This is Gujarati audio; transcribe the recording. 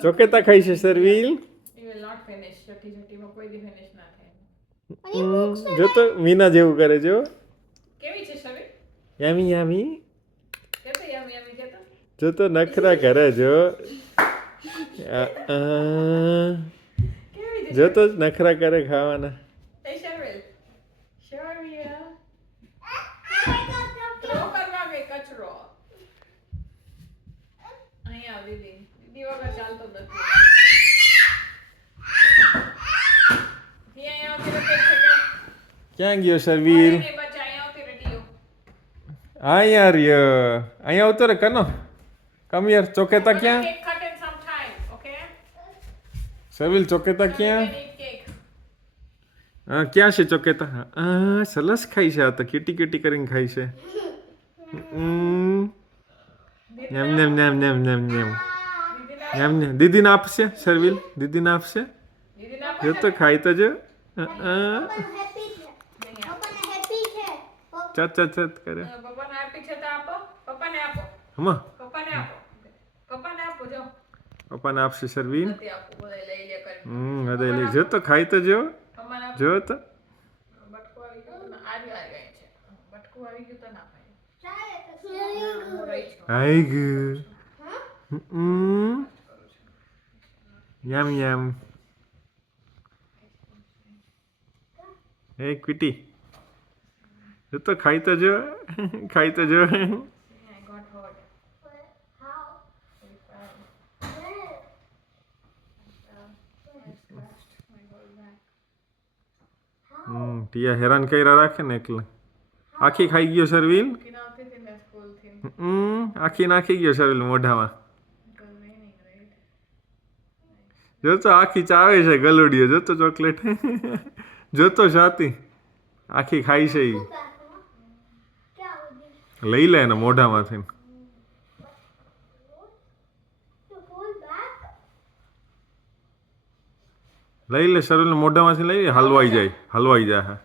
ચોકેતા ખાઈ છે શર્વિલ જો તો મીના જેવું કરે જો યામી યામી જો તો નખરા કરે જો જો તો નખરા કરે ખાવાના ક્યાં ગયો શર્વીલ હા યાર અહીંયા આવતો રે કનો કમ યાર ચોકેતા ક્યાં શર્વીલ ચોકેતા ક્યાં હા ક્યાં છે ચોકેતા હા સરસ ખાઈ છે આ તો કીટી કીટી કરીને ખાઈ છે નેમ નેમ નેમ નેમ નેમ નેમ નેમ નેમ દીદીને આપશે શર્વીલ દીદીને આપશે જો તો ખાઈ તો જો ચત ચત ચત કરે હમા પપ્પાને આપશે શર્વીલ હૃદય લઈ જો તો ખાઈ તો જો જો તો આઈ ગયું યમ યમ એ ક્વિટી જો તો ખાઈ તો જો ખાઈ તો જો ટીયા હેરાન કર્યા રાખે ને એટલે આખી ખાઈ ગયો શર્વીલ આખી નાખી ગયો શર્વીલ મોઢામાં જો તો આખી ચાવે છે ગલુડિયો જો તો ચોકલેટ જો તો જાતી આખી ખાઈ છે ઈ લઈ લે ને મોઢામાંથી લઈ લે શરીર મોઢામાંથી લઈ હલવાઈ જાય હા